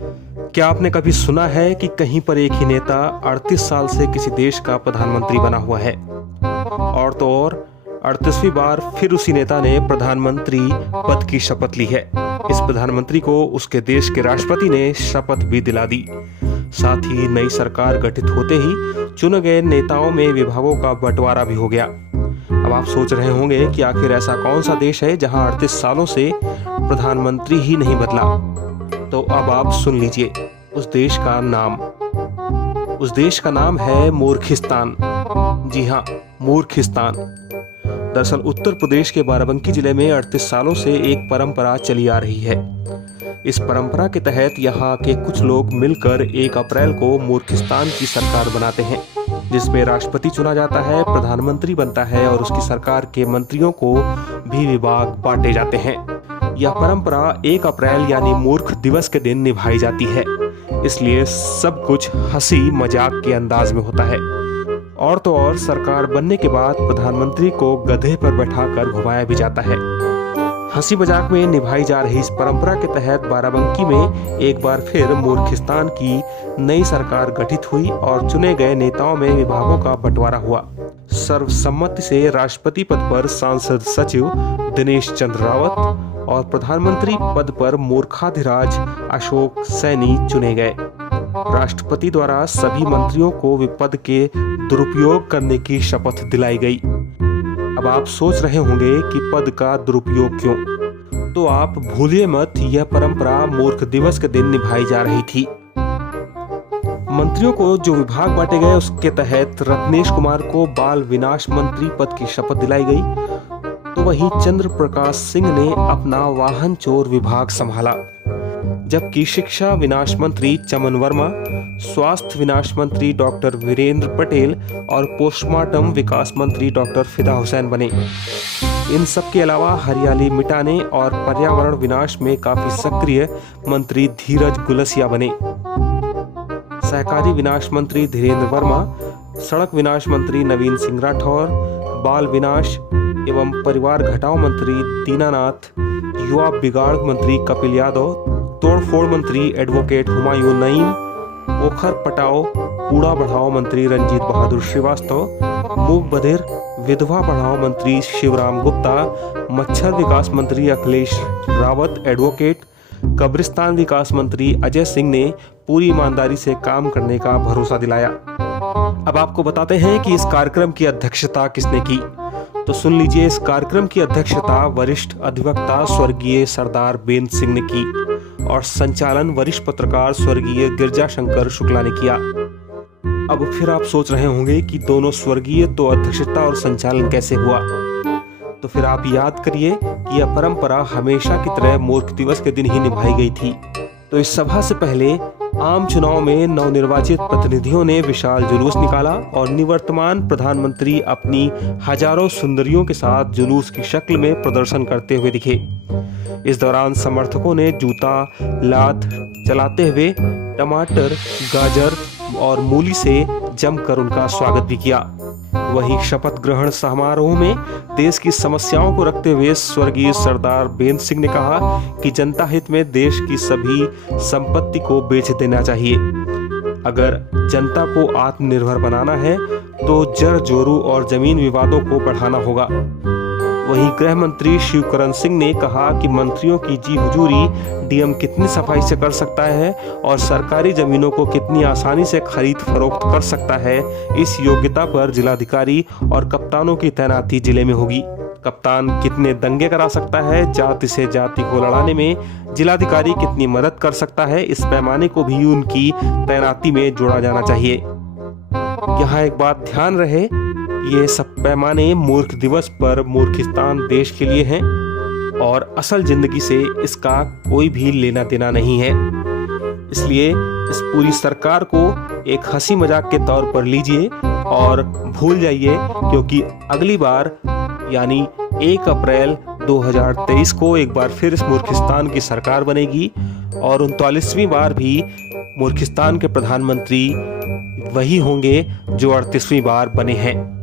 क्या आपने कभी सुना है कि कहीं पर एक ही नेता 38 साल से किसी देश का प्रधानमंत्री बना हुआ है? और तो और 38वीं बार फिर उसी नेता ने प्रधानमंत्री पद की शपथ ली है। इस प्रधानमंत्री को उसके देश के राष्ट्रपति ने शपथ भी दिला दी। साथ ही नई सरकार गठित होते ही चुने गए नेताओं में विभागों का बंटवारा भी हो गया। अब आप सोच रहे होंगे कि आखिर ऐसा कौन सा देश है जहां 38 सालों से प्रधानमंत्री ही नहीं बदला। तो अब आप सुन लीजिए उस देश का नाम। उस देश का नाम है मूर्खिस्तान। जी हाँ, मूर्खिस्तान। दरअसल उत्तर प्रदेश के बाराबंकी जिले में 38 सालों से एक परंपरा चली आ रही है। इस परंपरा के तहत यहाँ के कुछ लोग मिलकर 1 अप्रैल को मूर्खिस्तान की सरकार बनाते हैं, जिसमें राष्ट्रपति चुना जाता है, प्रधानमंत्री बनता है और उसकी सरकार के मंत्रियों को भी विभाग बांटे जाते हैं। यह परंपरा 1 अप्रैल यानी मूर्ख दिवस के दिन निभाई जाती है, इसलिए सब कुछ हंसी मजाक के अंदाज में होता है। और तो और सरकार बनने के बाद प्रधानमंत्री को गधे पर बैठाकर घुमाया भी जाता है। हंसी मजाक में निभाई जा रही इस परंपरा के तहत बाराबंकी में एक बार फिर मूर्खिस्तान की नई सरकार गठित हुई और चुने गए नेताओं में विभागों का बंटवारा हुआ। सर्वसम्मति से राष्ट्रपति पद पर सांसद सचिव दिनेश चंद्र रावत और प्रधानमंत्री पद पर मूर्खाधिराज अशोक सैनी चुने गए। राष्ट्रपति द्वारा सभी मंत्रियों को पद के दुरुपयोग करने की शपथ दिलाई गई। अब आप सोच रहे होंगे कि पद का दुरुपयोग क्यों? तो आप भूलिए मत, यह परंपरा मूर्ख दिवस के दिन निभाई जा रही थी। मंत्रियों को जो विभाग बांटे गए उसके तहत रत्नेश कुमार को बाल विनाश मंत्री पद की शपथ दिलाई गई, तो वहीं चंद्र प्रकाश सिंह ने अपना वाहन चोर विभाग संभाला, जबकि शिक्षा विनाश मंत्री चमन वर्मा, स्वास्थ्य विनाश मंत्री डॉक्टर वीरेंद्र पटेल और पोस्टमार्टम विकास मंत्री डॉक्टर फिदा हुसैन बने। इन सब के अलावा हरियाली मिटाने और पर्यावरण विनाश में काफी सक्रिय मंत्री धीरज गुलसिया बने। सहकारी विनाश मंत्री धीरेन्द्र वर्मा, सड़क विनाश मंत्री नवीन सिंह राठौर, बाल विनाश एवं परिवार घटाओ मंत्री दीनानाथ, युवा बिगाड़ मंत्री कपिल यादव, तोड़फोड़ मंत्री एडवोकेट हुमायूं नईम, पोखर पटाओ कूड़ा बढ़ाओ मंत्री रंजीत बहादुर श्रीवास्तव, मूक बधिर विधवा बढ़ाओ मंत्री शिवराम गुप्ता, मच्छर विकास मंत्री अखिलेश रावत एडवोकेट, कब्रिस्तान विकास मंत्री अजय सिंह ने पूरी ईमानदारी से काम करने का भरोसा दिलाया। अब आपको बताते हैं कि इस कार्यक्रम की अध्यक्षता किसने की। तो सुन लीजिए, इस कार्यक्रम की अध्यक्षता वरिष्ठ अधिवक्ता स्वर्गीय सरदार बेंत सिंह ने की और संचालन वरिष्ठ पत्रकार स्वर्गीय गिरजा शंकर शुक्ला ने किया। अब फिर आप सोच रहे होंगे कि दोनों स्वर्गीय, तो अध्यक्षता और संचालन कैसे हुआ? तो फिर आप याद करिए कि यह परंपरा हमेशा की तरह मूर्ख दिवस के दिन ही निभाई गई थी। तो इस सभा से पहले आम चुनाव में नवनिर्वाचित प्रतिनिधियों ने विशाल जुलूस निकाला और निवर्तमान प्रधानमंत्री अपनी हजारों सुंदरियों के साथ जुलूस की शक्ल में प्रदर्शन करते हुए दिखे। इस दौरान समर्थकों ने जूता लात चलाते हुए टमाटर, गाजर और मूली से जमकर उनका स्वागत भी किया। वहीं शपथ ग्रहण समारोह में देश की समस्याओं को रखते हुए स्वर्गीय सरदार बेंत सिंह ने कहा कि जनता हित में देश की सभी संपत्ति को बेच देना चाहिए। अगर जनता को आत्मनिर्भर बनाना है तो जड़ जोरू और जमीन विवादों को बढ़ाना होगा। वहीं गृह मंत्री शिवकरण सिंह ने कहा कि मंत्रियों की जी हुजूरी डीएम कितनी सफाई से कर सकता है और सरकारी जमीनों को कितनी आसानी से खरीद फरोख्त कर सकता है, इस योग्यता पर जिलाधिकारी और कप्तानों की तैनाती जिले में होगी। कप्तान कितने दंगे करा सकता है, जाति से जाति को लड़ाने में जिलाधिकारी कितनी मदद कर सकता है, इस पैमाने को भी उनकी तैनाती में जोड़ा जाना चाहिए। यहाँ एक बात ध्यान रहे, ये सब पैमाने मूर्ख दिवस पर मूर्खिस्तान देश के लिए हैं और असल जिंदगी से इसका कोई भी लेना देना नहीं है। इसलिए इस पूरी सरकार को एक हंसी मजाक के तौर पर लीजिए और भूल जाइए, क्योंकि अगली बार यानी 1 अप्रैल 2023 को एक बार फिर इस मूर्खिस्तान की सरकार बनेगी और 39वीं बार भी मूर्खिस्तान के प्रधानमंत्री वही होंगे जो 38वीं बार बने हैं।